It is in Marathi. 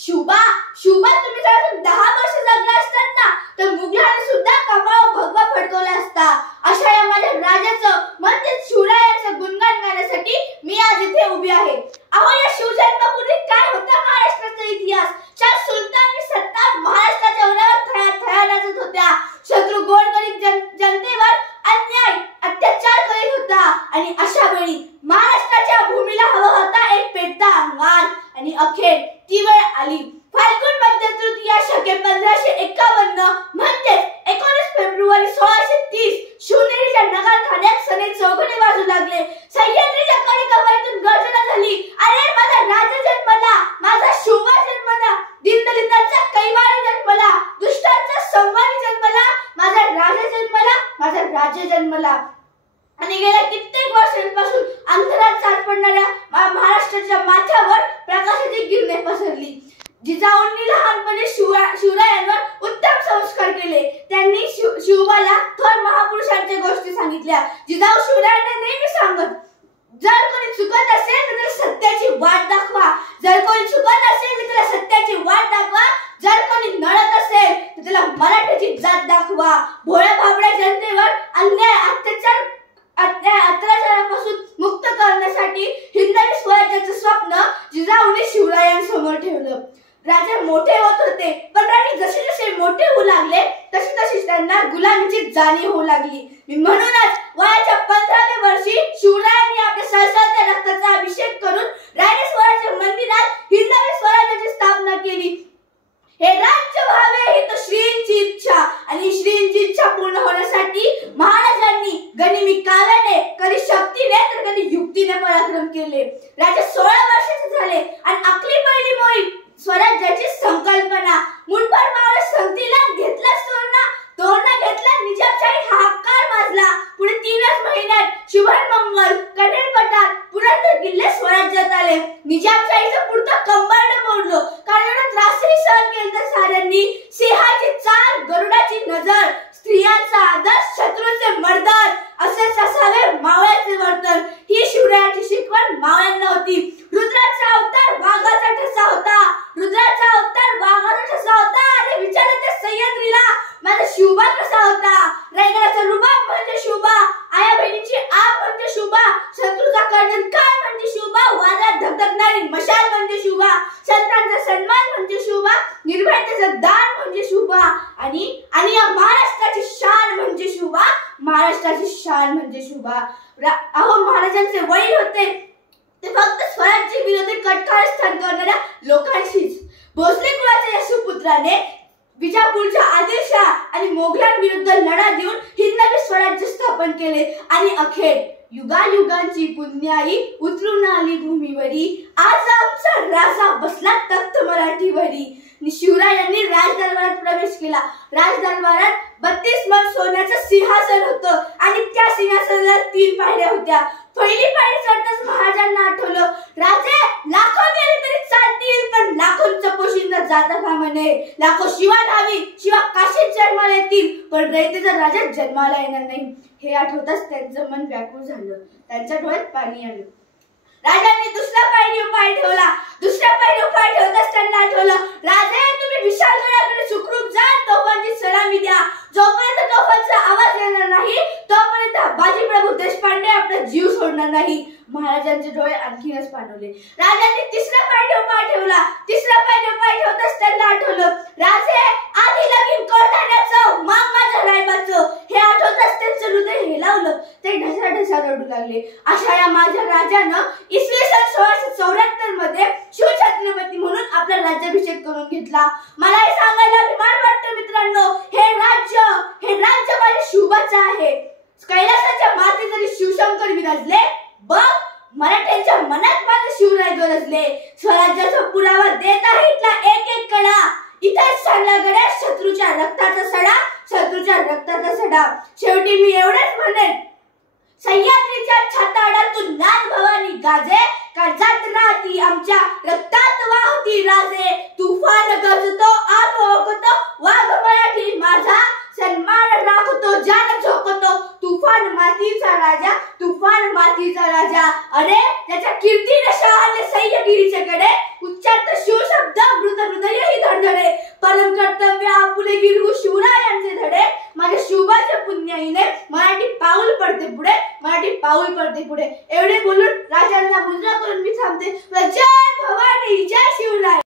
शुभा शुभा तुम्ही जर 10 वर्ष जगला असतात ना तर मुघलाने सुद्धा कपाळ भगवा फडकवला असता. अशा या माझ्या राजाचं म्हणजेच शिवरायांचं गुणगान गाण्यासाठी मी आज इथे उभी आहे. अहो या शिवजन्मापूर्वी काय होता महाराष्ट्राचा इतिहास. 4 सुलतानी सत्ता महाराष्ट्राच्या उन्हावर थया नाचत होत्या. शत्रू गोरगरीब जनतेवर अन्याय अत्याचार करीत होता आणि अशा वेळी महाराष्ट्राच्या भूमीला हवा होता एक पेटता अंगार. आणि अखेर ती वेळ आली. फाल्गुन मध्य तृतीया शके 1551 म्हणजेच 19 फेब्रुवारी 1630 शिवनेरीच्या नगारखान्यात सने चौघडे वाजू लागले. सह्याद्रीच्या कडेकपारीतून गर्जना झाली. अरे माझा राजा जन्मला, माझा शिवबा जन्मला, दीनदलितांचा कैवारी जन्मला, दुष्टांचा संवारी जन्मला, माझा राजा जन्मला, माझा राज्य जन्मला. आणि गेल्या कित्येक वर्षांपासून अंतरात साथ पडणाऱ्या महाराष्ट्राच्या माथ्यावर प्रकाशाची किरणे पसरली. जिजाऊंनी लहानपणी शिवरायांवर उत्तम संस्कार केले. त्यांनी शिवबाला थोर महापुरुषांच्या गोष्टी सांगितल्या. जिजाऊ शिवरायांना नेहमी सांगत, जर कोणी चुकत असेल तर त्याला सत्याची वाट दाखवा. जर कोणी चुकत असेल तर त्याला सत्याची वाट दाखवा. जर कोणी नडत असेल तर त्याला मराठीची जात दाखवा. भोळ्या भाबड्या जनतेवर अत्याचारापासून मुक्त करण्यासाठी हिंदवी स्वराज्याचं स्वप्न जिजाऊंनी शिवरायांसमोर ठेवलं. राजे मोठे होत होते पण राणी जसे जसे मोठे होऊ लागले तशी तशी त्यांना गुलामीची जाणीव होऊ लागली. म्हणूनच वयाच्या 15व्या वर्षी शिवरायांनी आपल्या सळसळत्या रक्ताचा अभिषेक करून राणी स्वराज्य मंदिरात हिंदवी स्वराज्याची स्थापना केली. हे राज्य व्हावे ही तर श्रींची इच्छा आणि श्रींची इच्छा पूर्ण होण्यासाठी महाराजांनी गनिमी काव्याने, कधी शक्तीने तर कधी युक्तीने पराक्रम केले. राजा 16 वर्षाचे झाले आणि आपली पहिली मोहीम स्वराज्याची संकल्पना मुठभर मावळ संगतीला घेतला. तोरणा घेतला. निजामशाही हाकार वाजला. पुढे 3च महिन्यात शुभमंगल, कनेरपठार, पुरंदर किल्ले स्वराज्यात आले. निजामशाहीचं पुढचं कंबरड मोडलं. कारण त्रासही सहन केलं साऱ्यांनी. सिंहाची चाल, गरुडाची नजर, स्त्रियांचा आदर, शत्रूचे मर्दन असेच असावे मावळ्याचे वर्तन. ही शिवरायांची शिकवण मावळ्यांना होती. रुद्राचा अवतार वाघाचा ठसा होता. रुद्राचा अवतार वाघाचा ठसा होता. आणि विचारलं त्या सह्याद्रीला माझा शिवबा कसा होता. रायगडाचा रुबाब म्हणजे शिवबा. आया बहिणीची आग म्हणजे शिवबा. शत्रूचा कर्जन काय म्हणजे शिवबा. वादात धगधगणारी मशाल म्हणजे शिवबा. संतांचा सन्मान म्हणजे शिवबा. निर्भयतेचं दान म्हणजे शिवबा. आणि या महाराष्ट्राची शान म्हणजे शिवबा. महाराष्ट्राची शान म्हणजे शिवबा. अहो महाराजांचे वडील होते ते फक्त स्वराज्य विरोधी कटकार स्थान करणाऱ्या लोकांशीच. भोसले कुळाच्या या सुपुत्राने विजापूरच्या आदिलशाह आणि मोगलांविरुद्ध लढा देऊन हिंदवी स्वराज्य स्थापन केले. आणि अखेर युगायुगांची पुण्याई उतरून आली भूमीवरी. आज आमचा राजा बसला तख्त मराठीवरी. शिवरायांनी राजदरबारात प्रवेश केला. राजदरबारात 32 मन सोन्याचं सिंहासन होतं आणि त्या सिंहासनाला 3 पायऱ्या होत्या. पहिली पायरी चढताच महाराजांना आठवलं, राजे लाखो गेले तरी चालतील पण लाखोंचं पोशिंदा जाता कामा नये. लाखो शिवा न्हावी, शिवा काशीत जन्माला येतील पण रयतेचा राजा जन्माला येणार नाही. हे आठवताच त्यांचं मन व्याकुळ झालं. त्यांच्या डोळ्यात पाणी आलं. राजांनी दुसरा पायरी उपाय ठेवला. दुसऱ्या पायरी उपाय ठेवताच त्यांना आठवलं, राजे तुम्ही विशालगडाकडे सुखरूप जा. तोफांची सलामी द्या. जोपर्यंत तोफांचा आवाज येणार नाही तोपर्यंत बाजीप्रभू देशपांडे आपला जीव सोडणार नाही. महाराजांचे डोळे आणखीनच पाणवले. राजांनी तिसरा पायरी उपाय ठेवला. तिसरा पायरी उपाय ठेवताच त्यांना आठवलं, राजे आधी लगीन करणाऱ्याचं मग माझ्या रायबाचं. हे आठवताच त्यांचं हृदय हेलावलं. ते ढसाढसा रडू लागले. अशा या माझ्या राजानं इसवी सन 1674 मध्ये शिवछत्रपती म्हणून आपला राज्याभिषेक करून घेतला. मला हे सांगायला अभिमान वाटतो मित्रांनो, हे राज्य माझ्या शिवबाचं आहे. कैलासाच्या माथे जरी शिवशंकर विराजले बघ मराठ्यांच्या मनात मात्र शिवराय गरजले. स्वराज्याचा पुरावा देत आहे इथला एक एक कडा. इथेच सांगला गड्या शत्रूच्या रक्ताचा सडा. शत्रूच्या रक्ताचा सडा. शेवटी मी एवढंच म्हणेन, सह्याद्रीच्या छाताडातून नाथ भवानी गाजे. कर्जात राहती आमच्या रक्तात वाहती राजे. तुफान गरजतो आग ओकतो वाघ मराठी माझा. सन्मान राखतो जान झोकतो तुफान मातीचा राजा. तुफान मातीचा राजा, अरे त्याच्या कीर्तीने शहाणे सह्यगिरीचे कडे, उच्चारत शिवशब्द मृत हृदयही धडधडे, परम कर्तव्य आपुले गिरवू शिवरायांचे धडे, माझ्या शिवबाच्या पुण्याईने मराठी पाऊल पडते पुढे, मराठी पाऊल पडते पुढे. एवढे बोलून राजांना मुजरा करून मी थांबते. जय भवानी, जय शिवराय.